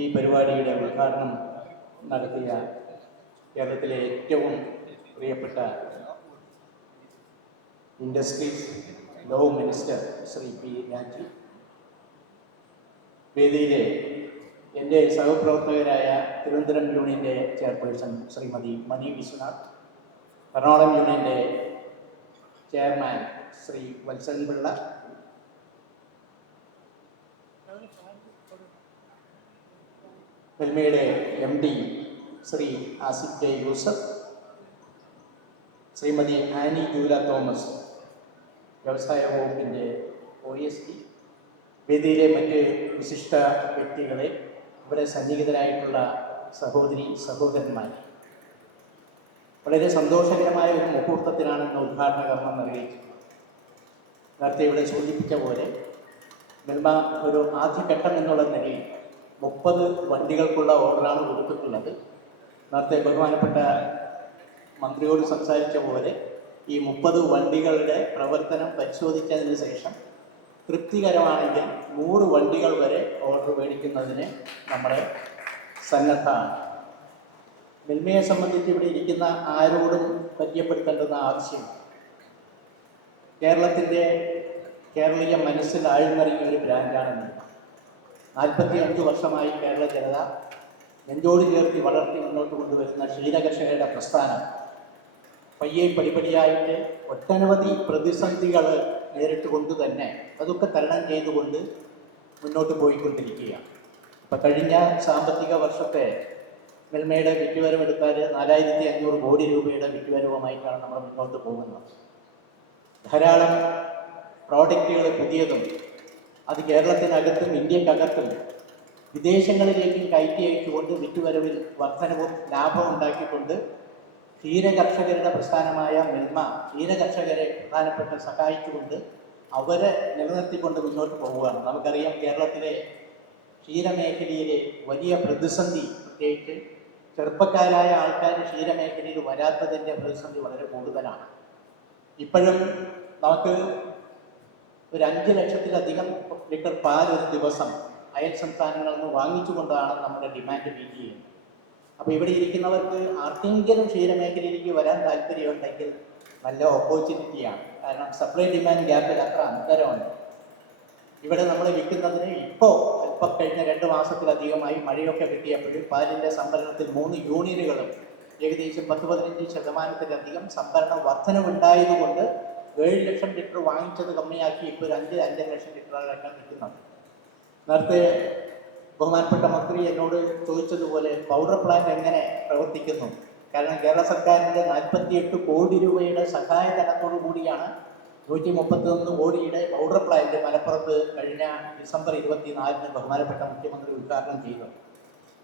ഈ പരിപാടിയുടെ ഉദ്ഘാടനം നടത്തിയ കേരളത്തിലെ ഏറ്റവും പ്രിയപ്പെട്ട industries law minister Shri P Rajeev, വേദിയിലെ എൻ്റെ സഹപ്രവർത്തകരായ തിരുവനന്തപുരം യൂണിയൻ്റെ ചെയർപേഴ്സൺ ശ്രീമതി മണി വിശ്വനാഥ്, എറണാകുളം യൂണിയൻ്റെ ചെയർമാൻ ശ്രീ വത്സൻ പിള്ള, മിൽമയുടെ MD Shri Asif J Yusuf, Shrimati Annie Jula Thomas, വ്യവസായ വകുപ്പിൻ്റെ OSD, വേദിയിലെ മറ്റ് വിശിഷ്ട വ്യക്തികളെ, ഇവിടെ സന്നിഹിതരായിട്ടുള്ള സഹോദരി സഹോദരന്മാർ, വളരെ സന്തോഷകരമായ ഒരു മുഹൂർത്തത്തിലാണ് ഇന്ന് ഉദ്ഘാടന കർമ്മം നിർവഹിക്കുന്നത്. നേരത്തെ ഇവിടെ സൂചിപ്പിച്ച പോലെ മിൽമ ഒരു ആദ്യഘട്ടം എന്നുള്ള നിലയിൽ 30 വണ്ടികൾക്കുള്ള ഓർഡറാണ് കൊടുത്തിട്ടുള്ളത്. നേരത്തെ ബഹുമാനപ്പെട്ട മന്ത്രിയോട് സംസാരിച്ച പോലെ ഈ 30 വണ്ടികളുടെ പ്രവർത്തനം പരിശോധിച്ചതിന് ശേഷം തൃപ്തികരമാണെങ്കിൽ 100 വണ്ടികൾ വരെ ഓർഡർ മേടിക്കുന്നതിന് നമ്മുടെ സന്നദ്ധമാണ്. മിൽമയെ സംബന്ധിച്ച് ഇവിടെ ഇരിക്കുന്ന ആരോടും പരിചയപ്പെടുത്തേണ്ടുന്ന ആവശ്യം, കേരളീയ മനസ്സിൽ ആഴ്ന്നിറങ്ങിയ ഒരു ബ്രാൻഡാണ് മിൽമ. 45 വർഷമായി കേരള ജനത നെഞ്ചോട് ചേർത്തി വളർത്തി മുന്നോട്ട് കൊണ്ടുവരുന്ന ക്ഷീരകർഷകരുടെ പ്രസ്ഥാനം പയ്യെ പടിപടിയായിട്ട് ഒട്ടനവധി പ്രതിസന്ധികൾ നേരിട്ടുകൊണ്ട് തന്നെ അതൊക്കെ തരണം ചെയ്തുകൊണ്ട് മുന്നോട്ട് പോയിക്കൊണ്ടിരിക്കുകയാണ്. ഇപ്പം കഴിഞ്ഞ സാമ്പത്തിക വർഷത്തെ മിൽമയുടെ വിറ്റുവരവെടുത്താൽ 4500 കോടി രൂപയുടെ വിറ്റുവരവുമായിട്ടാണ് നമ്മൾ മുന്നോട്ട് പോകുന്നത്. ധാരാളം പ്രോഡക്റ്റുകൾ പുതിയതും അത് കേരളത്തിനകത്തും ഇന്ത്യക്കകത്തും വിദേശങ്ങളിലേക്കും കയറ്റി അയച്ചുകൊണ്ട് വിറ്റുവരവിൽ വർധനവും ലാഭവും ഉണ്ടാക്കിക്കൊണ്ട് ക്ഷീരകർഷകരുടെ പ്രസ്ഥാനമായ മിൽമ ക്ഷീരകർഷകരെ പ്രധാനപ്പെട്ട സഹായിച്ചുകൊണ്ട് അവരെ നിലനിർത്തിക്കൊണ്ട് മുന്നോട്ട് പോവുകയാണ്. നമുക്കറിയാം, കേരളത്തിലെ ക്ഷീരമേഖലയിലെ വലിയ പ്രതിസന്ധി, പ്രത്യേകിച്ച് ചെറുപ്പക്കാരായ ആൾക്കാർ ക്ഷീരമേഖലയിൽ വരാത്തതിൻ്റെ പ്രതിസന്ധി വളരെ കൂടുതലാണ്. ഇപ്പോഴും നമുക്ക് ഒരു 5 ലക്ഷത്തിലധികം ലിറ്റർ പാൽ ഒരു ദിവസം അയൽ സംസ്ഥാനങ്ങളിൽ നിന്ന് വാങ്ങിച്ചുകൊണ്ടാണ് നമ്മുടെ ഡിമാൻഡ് മീറ്റ് ചെയ്യുന്നത്. അപ്പോൾ ഇവിടെ ഇരിക്കുന്നവർക്ക് ആർക്കെങ്കിലും ക്ഷീരമേഖലയിലേക്ക് വരാൻ താല്പര്യമുണ്ടെങ്കിൽ നല്ല ഓപ്പർച്യൂണിറ്റിയാണ്. കാരണം സപ്ലൈ ഡിമാൻഡ് ഗ്യാപ്പിൽ അത്ര അന്തരമുണ്ട്. ഇവിടെ നമ്മൾ വിൽക്കുന്നതിന് ഇപ്പോൾ കഴിഞ്ഞ 2 മാസത്തിലധികമായി മഴയൊക്കെ കിട്ടിയപ്പോൾ പാലിൻ്റെ സംഭരണത്തിൽ 3 യൂണിയനുകളും ഏകദേശം 10-15% സംഭരണ വർധനവുണ്ടായതുകൊണ്ട് 7 ലക്ഷം ലിറ്റർ വാങ്ങിച്ചത് കമ്മിയാക്കി ഇപ്പോൾ ഒരു 5 ലക്ഷം ലിറ്ററുകളൊക്കെ കിട്ടുന്നുണ്ട്. നേരത്തെ ബഹുമാനപ്പെട്ട മന്ത്രി എന്നോട് ചോദിച്ചതുപോലെ പൗഡർ പ്ലാന്റ് എങ്ങനെ പ്രവർത്തിക്കുന്നു? കാരണം കേരള സർക്കാരിൻ്റെ 48 കോടി രൂപയുടെ സഹായധനത്തോടു കൂടിയാണ് 131 കോടിയുടെ പൗഡർ പ്ലാന്റ് മലപ്പുറത്ത് കഴിഞ്ഞ ഡിസംബർ 24-ന് ബഹുമാനപ്പെട്ട മുഖ്യമന്ത്രി ഉദ്ഘാടനം ചെയ്തത്.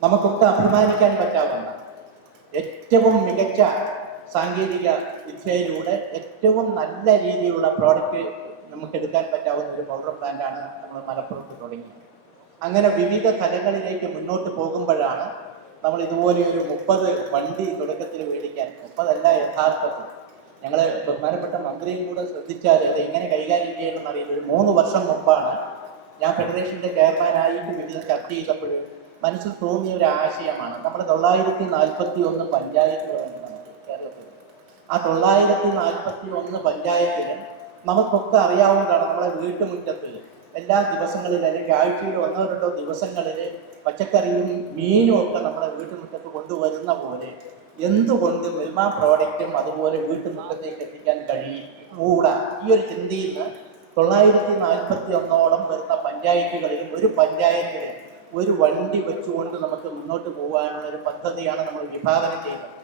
നമുക്കൊക്കെ അഭിമാനിക്കാൻ പറ്റാവുന്ന ഏറ്റവും മികച്ച സാങ്കേതിക വിദ്യയിലൂടെ ഏറ്റവും നല്ല രീതിയിലുള്ള പ്രോഡക്റ്റ് നമുക്ക് എടുക്കാൻ പറ്റാവുന്ന ഒരു പൗഡർ പ്ലാന്റാണ് നമ്മൾ മലപ്പുറത്ത് തുടങ്ങിയത്. അങ്ങനെ വിവിധ തലങ്ങളിലേക്ക് മുന്നോട്ട് പോകുമ്പോഴാണ് നമ്മൾ ഇതുപോലെ ഒരു 30 വണ്ടി തുടക്കത്തിൽ മേടിക്കാൻ, 30 അല്ല യഥാർത്ഥത്തിൽ ഞങ്ങൾ ബഹുമാനപ്പെട്ട മന്ത്രിയും കൂടെ ശ്രദ്ധിച്ചാൽ അത് എങ്ങനെ കൈകാര്യം ചെയ്യണമെന്ന് അറിയില്ല. ഒരു 3 വർഷം മുമ്പാണ് ഞാൻ ഫെഡറേഷൻ്റെ ചെയർമാനായിട്ട് വിവിധ ചർച്ച ചെയ്തപ്പോൾ മനസ്സിൽ തോന്നിയ ഒരു ആശയമാണ്. നമ്മൾ 941 പഞ്ചായത്തുകളുണ്ട് നമുക്ക് കേരളത്തിൽ. ആ 941 പഞ്ചായത്തിലും നമുക്കൊക്കെ അറിയാവുന്നതാണ്, നമ്മളെ വീട്ടുമുറ്റത്തിൽ എല്ലാ ദിവസങ്ങളിലും അല്ലെങ്കിൽ ആഴ്ചയിൽ 1-2 ദിവസങ്ങളിൽ പച്ചക്കറിയും മീനും ഒക്കെ നമ്മുടെ വീട്ടുമുറ്റത്ത് കൊണ്ടുവരുന്ന പോലെ എന്തുകൊണ്ട് മിൽമ പ്രോഡക്റ്റും അതുപോലെ വീട്ടുമുറ്റത്തേക്ക് എത്തിക്കാൻ കൂടാ? ഈ ഒരു ചിന്തയിൽ 941 വരുന്ന പഞ്ചായത്തുകളിൽ ഒരു പഞ്ചായത്തിൽ ഒരു വണ്ടി വെച്ചുകൊണ്ട് നമുക്ക് മുന്നോട്ട് പോകാനുള്ള ഒരു പദ്ധതിയാണ് നമ്മൾ വിഭാവനം ചെയ്യുന്നത്.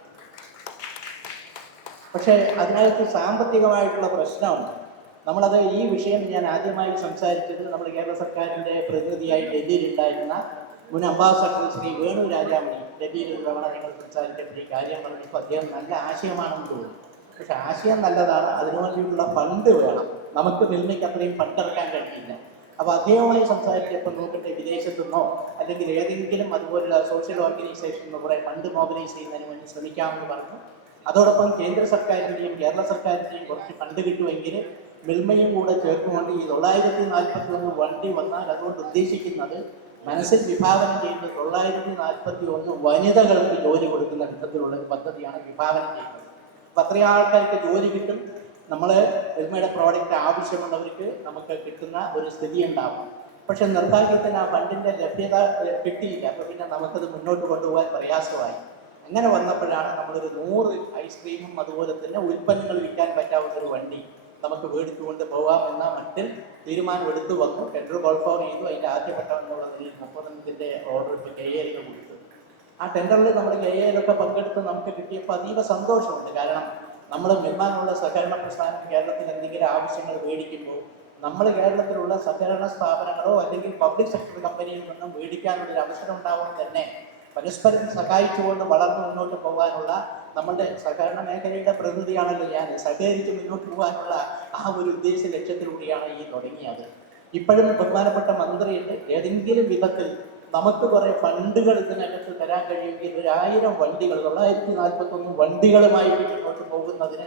പക്ഷേ അതിനകത്ത് സാമ്പത്തികമായിട്ടുള്ള പ്രശ്നമുണ്ട്. നമ്മളത് ഈ വിഷയം ഞാൻ ആദ്യമായി സംസാരിച്ചത് നമ്മൾ കേരള സർക്കാരിൻ്റെ പ്രതിനിധിയായി ഡൽഹിയിലുണ്ടായിരുന്ന മുൻ അംബാസഡർ ശ്രീ വേണു രാജാമണി ഡൽഹിയിൽ ഒരു തവണ നിങ്ങൾ സംസാരിച്ചപ്പോൾ ഈ കാര്യം പറഞ്ഞപ്പോൾ അദ്ദേഹം നല്ല ആശയമാണെന്ന് തോന്നി. പക്ഷെ ആശയം നല്ലതാണ്, അതിനു വേണ്ടിയിട്ടുള്ള ഫണ്ട് വേണം. നമുക്ക് മിൽമയ്ക്ക് അത്രയും ഫണ്ട് ഇറക്കാൻ കഴിയില്ല. അപ്പോൾ അദ്ദേഹവുമായി സംസാരിച്ചപ്പോൾ നോക്കട്ടെ, വിദേശത്തു നിന്നോ അല്ലെങ്കിൽ ഏതെങ്കിലും അതുപോലുള്ള സോഷ്യൽ ഓർഗനൈസേഷനിൽ കൂടെ ഫണ്ട് മോബിലൈസ് ചെയ്യുന്നതിന് വേണ്ടി ശ്രമിക്കാമെന്ന് പറഞ്ഞു. അതോടൊപ്പം കേന്ദ്ര സർക്കാരിൻ്റെയും കേരള സർക്കാരിൻ്റെയും കുറച്ച് ഫണ്ട് കിട്ടുമെങ്കിൽ മിൽമയും കൂടെ ചേർത്തുകൊണ്ട് ഈ 941 വണ്ടി വന്നാൽ അതുകൊണ്ട് ഉദ്ദേശിക്കുന്നത് മനസ്സിൽ വിഭാവനം ചെയ്യുന്നത് 941 വനിതകൾക്ക് ജോലി കൊടുക്കുന്ന വിധത്തിലുള്ള ഒരു പദ്ധതിയാണ് വിഭാവനം ചെയ്യുന്നത്. അപ്പം അത്രയും ആൾക്കാർക്ക് ജോലി കിട്ടും. നമ്മൾ മിൽമയുടെ പ്രോഡക്റ്റ് ആവശ്യമുള്ളവർക്ക് നമുക്ക് കിട്ടുന്ന ഒരു സ്ഥിതി ഉണ്ടാവും. പക്ഷെ നിർഭാഗ്യത്തിന് ആ ഫണ്ടിൻ്റെ ലഭ്യത കിട്ടിയില്ല. അപ്പോൾ പിന്നെ നമുക്കത് മുന്നോട്ട് കൊണ്ടുപോകാൻ പ്രയാസമായി. അങ്ങനെ വന്നപ്പോഴാണ് നമ്മളൊരു 100 ഐസ്ക്രീമും അതുപോലെ തന്നെ ഉൽപ്പന്നങ്ങൾ വിൽക്കാൻ പറ്റാവുന്ന ഒരു വണ്ടി നമുക്ക് മേടിച്ചുകൊണ്ട് പോകാം എന്ന മട്ടിൽ തീരുമാനമെടുത്തു വന്നു. ടെൻഡർ കോൾഫോർ ചെയ്തു. അതിൻ്റെ ആദ്യഘട്ടം എന്നുള്ള നിലയിൽ 30 ഓർഡർ ഇപ്പോൾ KAL കൊടുത്തു. ആ ടെൻഡറിൽ നമ്മൾ KAL പങ്കെടുത്ത് നമുക്ക് കിട്ടിയപ്പോൾ അതീവ സന്തോഷമുണ്ട്. കാരണം നമ്മൾ നിർമ്മാണമുള്ള സഹകരണ പ്രസ്ഥാനം കേരളത്തിൽ എന്തെങ്കിലും ആവശ്യങ്ങൾ മേടിക്കുമ്പോൾ നമ്മൾ കേരളത്തിലുള്ള സഹകരണ സ്ഥാപനങ്ങളോ അല്ലെങ്കിൽ പബ്ലിക് സെക്ടർ കമ്പനിയിൽ നിന്നും മേടിക്കാനുള്ളൊരു അവസരം ഉണ്ടാവുന്നത് തന്നെ പരസ്പരം സഹായിച്ചുകൊണ്ട് വളർന്നു മുന്നോട്ട് പോകാനുള്ള നമ്മളുടെ സഹകരണ മേഖലയുടെ പ്രതിനിധിയാണല്ലോ ഞാൻ. സഹകരിച്ച് മുന്നോട്ട് പോകാനുള്ള ആ ഒരു ഉദ്ദേശ ലക്ഷ്യത്തിലൂടെയാണ് ഈ തുടങ്ങിയത്. ഇപ്പോഴും ബഹുമാനപ്പെട്ട മന്ത്രിയുണ്ട്. ഏതെങ്കിലും വിധത്തിൽ നമുക്ക് കുറേ ഫണ്ടുകൾ ഇതിനകത്ത് തരാൻ കഴിയുമെങ്കിൽ 1000 വണ്ടികൾ 941 വണ്ടികളുമായിട്ട് മുന്നോട്ട് പോകുന്നതിന്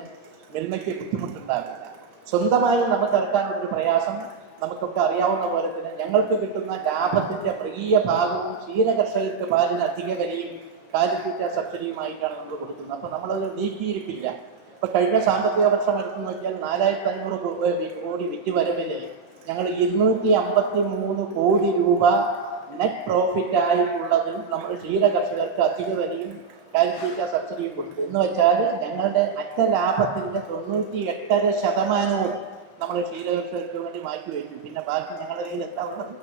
മിൽമയ്ക്ക് ബുദ്ധിമുട്ടുണ്ടാകില്ല. സ്വന്തമായി നമുക്ക് ഇറക്കാനുള്ളൊരു പ്രയാസം നമുക്കൊക്കെ അറിയാവുന്ന പോലെ തന്നെ ഞങ്ങൾക്ക് കിട്ടുന്ന ലാഭത്തിന്റെ പ്രിയ ഭാഗവും ക്ഷീരകർഷകർക്ക് പാലിന് അധിക വിലയും കാലിത്തീറ്റ സബ്സിഡിയുമായിട്ടാണ് നമ്മൾ കൊടുക്കുന്നത്. അപ്പോൾ നമ്മളത് നീക്കിയിരിപ്പില്ല. ഇപ്പൊ കഴിഞ്ഞ സാമ്പത്തിക വർഷം എടുത്തു നോക്കിയാൽ 4500 കോടി വിറ്റ് വരവിൽ ഞങ്ങൾ 253 കോടി രൂപ നെറ്റ് പ്രോഫിറ്റ് ആയിട്ടുള്ളതിൽ നമ്മൾ ക്ഷീരകർഷകർക്ക് അധിക വിലയും കാലിത്തീറ്റ സബ്സിഡിയും കൊടുത്തു. എന്ന് വെച്ചാൽ ഞങ്ങളുടെ അറ്റ ലാഭത്തിന്റെ 98.5% നമ്മൾ ക്ഷീരകർഷകർക്ക് വേണ്ടി മാറ്റി വയ്ക്കും. പിന്നെ ബാക്കി ഞങ്ങളുടെ കയ്യിൽ എന്താ ഉള്ളത്?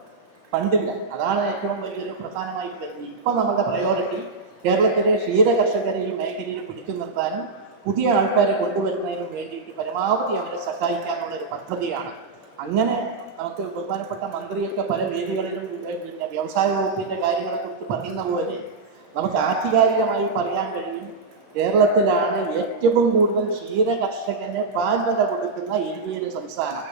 ഫണ്ടില്ല. അതാണ് ഏറ്റവും വലിയൊരു പ്രധാനമായിട്ട് വരുന്നത്. ഇപ്പം നമ്മുടെ പ്രയോറിറ്റി കേരളത്തിലെ ക്ഷീരകർഷകരെ ഈ മേഖലയിൽ പിടിച്ചു നിർത്താനും പുതിയ ആൾക്കാരെ കൊണ്ടുവരുന്നതിനും വേണ്ടിയിട്ട് പരമാവധി അവരെ സഹായിക്കാനുള്ള ഒരു പദ്ധതിയാണ്. അങ്ങനെ നമുക്ക് ബഹുമാനപ്പെട്ട മന്ത്രിയൊക്കെ പല വേദികളിലും പിന്നെ വ്യവസായ വകുപ്പിൻ്റെ കാര്യങ്ങളെക്കുറിച്ച് പറയുന്ന പോലെ നമുക്ക് ആധികാരികമായി പറയാൻ കഴിയും, കേരളത്തിലാണ് ഏറ്റവും കൂടുതൽ ക്ഷീരകർഷകന് പാൽ വില കൊടുക്കുന്ന ഇന്ത്യയിലെ സംസ്ഥാനം.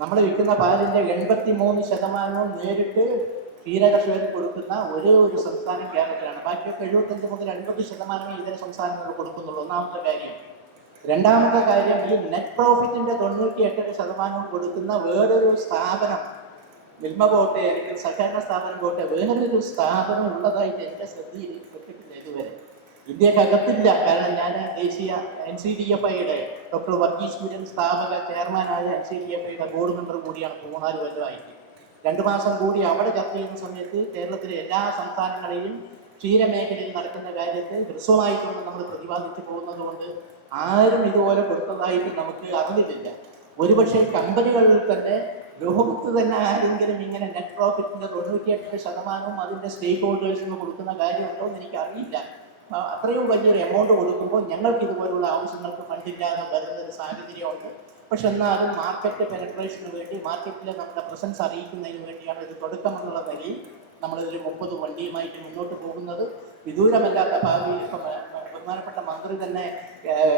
നമ്മൾ വിൽക്കുന്ന പാലിൻ്റെ 83% നേരിട്ട് ക്ഷീരകർഷകർക്ക് കൊടുക്കുന്ന ഒരേ ഒരു സംസ്ഥാനം കേരളത്തിലാണ്. ബാക്കിയൊക്കെ 75 മുതൽ 80% ഇതര സംസ്ഥാനങ്ങൾ കൊടുക്കുന്നുള്ളൂ. ഒന്നാമത്തെ കാര്യം. രണ്ടാമത്തെ കാര്യം, ഈ നെറ്റ് പ്രോഫിറ്റിൻ്റെ 98% കൊടുക്കുന്ന വേറൊരു സ്ഥാപനം മിൽമ പോട്ടെ അല്ലെങ്കിൽ സഹകരണ സ്ഥാപനം പോട്ടെ വേറൊരു സ്ഥാപനം ഉള്ളതായിട്ട് എൻ്റെ ശ്രദ്ധയിൽ പെട്ടിട്ടില്ല ഇതുവരെ. ഇന്ത്യക്കകത്തില്ല. കാരണം ഞാൻ ദേശീയ NCDFIയുടെ ഡോക്ടർ വർഗീസ് കുര്യൻ സ്ഥാപക ചെയർമാനായ NCDFIയുടെ ബോർഡ് മെമ്പർ കൂടിയാണ് 3-4 കൊല്ലമായിട്ട്. 2 മാസം കൂടി അവിടെ ചർച്ച ചെയ്യുന്ന സമയത്ത് കേരളത്തിലെ എല്ലാ സംസ്ഥാനങ്ങളിലും ക്ഷീരമേഖലയിൽ നടക്കുന്ന കാര്യത്തെ ഹ്രസ്വമായിക്കൊണ്ട് നമ്മൾ പ്രതിപാദിച്ചു പോകുന്നത് കൊണ്ട് ആരും ഇതുപോലെ കൊടുത്തതായിട്ട് നമുക്ക് അറിവില്ല. ഒരുപക്ഷെ കമ്പനികളിൽ തന്നെ ലോകത്ത് തന്നെ ആരെങ്കിലും ഇങ്ങനെ നെറ്റ് പ്രോഫിറ്റിൻ്റെ 98% അതിൻ്റെ സ്റ്റേക്ക് ഹോൾഡേഴ്സിന് കൊടുക്കുന്ന കാര്യമുണ്ടോ എന്ന് എനിക്കറിയില്ല. അത്രയും വലിയൊരു എമൗണ്ട് കൊടുക്കുമ്പോൾ ഞങ്ങൾക്ക് ഇതുപോലുള്ള ആവശ്യങ്ങൾക്ക് ഫണ്ടില്ലാതെ വരുന്നൊരു സാഹചര്യമുണ്ട്. പക്ഷെ എന്നാലും മാർക്കറ്റ് പെനട്രേഷന് വേണ്ടി മാർക്കറ്റിലെ നമ്മുടെ പ്രസൻസ് അറിയിക്കുന്നതിന് വേണ്ടിയാണ് ഇത് തുടക്കമെന്നുള്ള നിലയിൽ നമ്മളിതിൽ 30 വണ്ടിയുമായിട്ട് മുന്നോട്ട് പോകുന്നത്. വിദൂരമല്ലാത്ത ഭാവിയിൽ ഇപ്പം ബഹുമാനപ്പെട്ട മന്ത്രി തന്നെ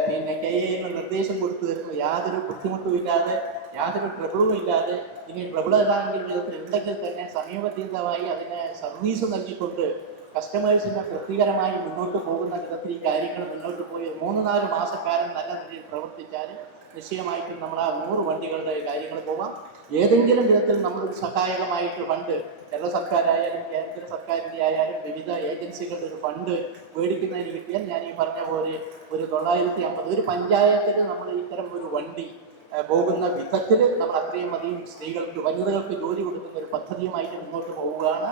പിന്നെ KAL നിർദ്ദേശം കൊടുത്തു തരുന്നു. യാതൊരു ബുദ്ധിമുട്ടും ഇല്ലാതെ യാതൊരു ട്രബിളും ഇല്ലാതെ ഇനി ട്രബിൾ ഏതാണെങ്കിലും വിധത്തിൽ ഉണ്ടെങ്കിൽ തന്നെ സമയബന്ധിതമായി അതിനെ സർവീസ് നൽകിക്കൊണ്ട് കസ്റ്റമേഴ്സിന് തൃപ്തികരമായി മുന്നോട്ട് പോകുന്ന വിധത്തിൽ ഈ കാര്യങ്ങൾ മുന്നോട്ട് പോയി 3-4 മാസക്കാലം നല്ല നിലയിൽ പ്രവർത്തിച്ചാൽ നിശ്ചയമായിട്ടും നമ്മൾ ആ 100 വണ്ടികളുടെ കാര്യങ്ങൾ പോകാം. ഏതെങ്കിലും വിധത്തിൽ നമ്മളൊരു സഹായകമായിട്ട് ഫണ്ട് കേരള സർക്കാരായാലും കേന്ദ്ര സർക്കാരിൻ്റെ ആയാലും വിവിധ ഏജൻസികളുടെ ഒരു ഫണ്ട് മേടിക്കുന്നതിന് കിട്ടിയാൽ ഞാൻ ഈ പറഞ്ഞ പോലെ ഒരു 950 ഒരു പഞ്ചായത്തിൽ നമ്മൾ ഇത്തരം ഒരു വണ്ടി പോകുന്ന വിധത്തിൽ നമ്മൾ അത്രയും അധികം സ്ത്രീകൾക്ക് വനിതകൾക്ക് ജോലി കൊടുക്കുന്ന ഒരു പദ്ധതിയുമായിട്ട് മുന്നോട്ട് പോവുകയാണ്.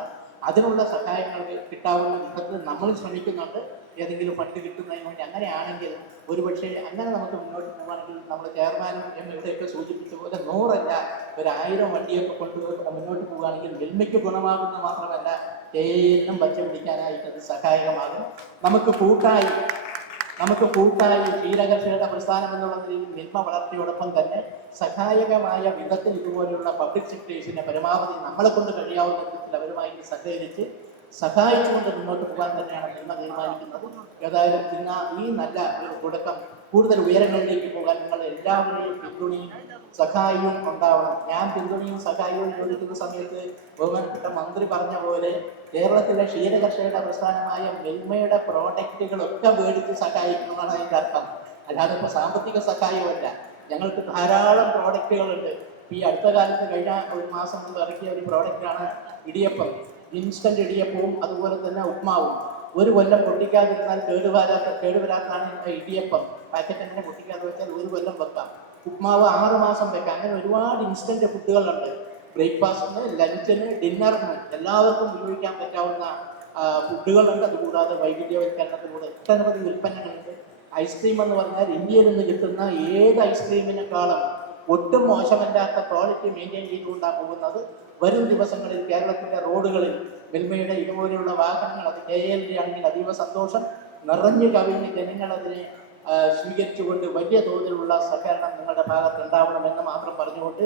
അതിനുള്ള സഹായങ്ങൾ കിട്ടാവുന്ന വിധത്തിൽ നമ്മൾ ശ്രമിക്കുന്നുണ്ട്. ഏതെങ്കിലും ഫണ്ട് കിട്ടുന്നതിന് വേണ്ടി അങ്ങനെയാണെങ്കിൽ ഒരുപക്ഷെ അങ്ങനെ നമുക്ക് മുന്നോട്ട് പോകുകയാണെങ്കിൽ നമ്മൾ ചെയർമാനും ഇവിടെയൊക്കെ സൂചിപ്പിച്ച പോലെ 100 അല്ല 1000 വണ്ടിയൊക്കെ കൊണ്ട് മുന്നോട്ട് പോവുകയാണെങ്കിൽ മിൽമയ്ക്ക് ഗുണമാകുന്നത് മാത്രമല്ല KAL പച്ച പിടിക്കാനായിട്ട് അത് സഹായകമാകും. നമുക്ക് കൂട്ടായി ക്ഷീരകർഷകരുടെ പ്രസ്ഥാനം എന്നുള്ള നിലയിൽ മിൽമ വളർച്ചയോടൊപ്പം തന്നെ സഹായകമായ വിധത്തിൽ ഇതുപോലെയുള്ള പബ്ലിക് സെക്ടേഴ്സിനെ പരമാവധി നമ്മളെ കൊണ്ട് കഴിയാവുന്ന വിധത്തിൽ അവരുമായിട്ട് സഹകരിച്ച് സഹായിച്ചുകൊണ്ട് മുന്നോട്ട് പോകാൻ തന്നെയാണ് മിൽമ തീരുമാനിക്കുന്നത്. ഏതായാലും ഇന്ന് ഈ നല്ല ഒരു തുടക്കം കൂടുതൽ ഉയരങ്ങളിലേക്ക് പോകാൻ നിങ്ങൾ എല്ലാവരുടെയും പിന്തുണയും സഹായവും ഉണ്ടാവണം. ഞാൻ പിന്തുണയും സഹായവും ചോദിക്കുന്ന സമയത്ത് ബഹുമാനപ്പെട്ട മന്ത്രി പറഞ്ഞ പോലെ കേരളത്തിലെ ക്ഷീരകർഷകരുടെ പ്രസ്ഥാനമായ മിൽമയുടെ പ്രോഡക്റ്റുകളൊക്കെ മേടിച്ച് സഹായിക്കുന്നതാണ് അതിൻ്റെ അർത്ഥം. അല്ലാതെ ഇപ്പോൾ സാമ്പത്തിക സഹായമല്ല. ഞങ്ങൾക്ക് ധാരാളം പ്രോഡക്റ്റുകളുണ്ട്. ഈ അടുത്ത കാലത്ത് കഴിഞ്ഞ ഒരു മാസം മുമ്പ് ഇറക്കിയ ഒരു പ്രോഡക്റ്റാണ് ഇടിയപ്പം. ഇൻസ്റ്റന്റ് ഇടിയപ്പവും അതുപോലെ തന്നെ ഉപ്മാവും. ഒരു കൊല്ലം പൊട്ടിക്കാതിരുന്നാൽ കേടുവരാത്താണ് ഇടിയപ്പം. പാക്കറ്റ് അങ്ങനെ പൊട്ടിക്കാതെ വെച്ചാൽ ഒരു കൊല്ലം വെക്കാം. ഉപ്മാവ് 6 മാസം വെക്കാം. അങ്ങനെ ഒരുപാട് ഇൻസ്റ്റന്റ് ഫുഡുകളുണ്ട്. ബ്രേക്ക്ഫാസ്റ്റിന്, ലഞ്ചിന്, ഡിന്നറിന് എല്ലാവർക്കും ഉപയോഗിക്കാൻ പറ്റാവുന്ന ഫുഡുകളുണ്ട്. അതുകൂടാതെ വൈവിധ്യവൽക്കരണത്തിലൂടെ ഒട്ടനവധി ഉൽപ്പന്നങ്ങളുണ്ട്. ഐസ്ക്രീം എന്ന് പറഞ്ഞാൽ ഇന്ത്യയിൽ നിന്ന് കിട്ടുന്ന ഏത് ഐസ്ക്രീമിനേക്കാളും ഒട്ടും മോശമല്ലാത്ത ക്വാളിറ്റി മെയിൻറ്റെയിൻ ചെയ്തുകൊണ്ടാണ് പോകുന്നത്. വരും ദിവസങ്ങളിൽ കേരളത്തിൻ്റെ റോഡുകളിൽ മിൽമയുടെ ഇതുപോലെയുള്ള വാഹനങ്ങൾ, അത് KLD ആണെങ്കിൽ അതീവ സന്തോഷം. നിറഞ്ഞു കവിഞ്ഞ് ജനങ്ങൾ അതിനെ സ്വീകരിച്ചുകൊണ്ട് വലിയ തോതിലുള്ള സഹകരണം നിങ്ങളുടെ ഭാഗത്ത് ഉണ്ടാവണമെന്ന് മാത്രം പറഞ്ഞുകൊണ്ട്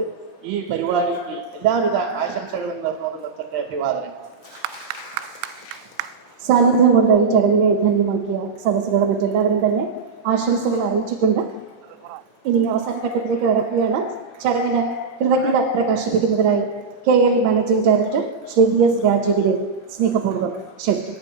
ഈ പരിപാടിക്ക് എല്ലാവിധ ആശംസകളും നേർന്നുകൊണ്ട് നിർത്തട്ടെ. അഭിവാദനം. സാന്നിധ്യം കൊണ്ട് ഈ ചടങ്ങിനെ ധന്യമാക്കിയ സദസ്സുകളുടെ മറ്റെല്ലാവരും തന്നെ ആശംസകൾ അറിയിച്ചിട്ടുണ്ട്. ഇനി അവസാന ഘട്ടത്തിലേക്ക് കടക്കുകയാണ്. ചടങ്ങിന് കൃതജ്ഞത പ്രകാശിപ്പിക്കുന്നതിനായി KL managing director Shri DS രാജീവിനെ സ്നേഹപൂർവ്വം ക്ഷണിക്കും.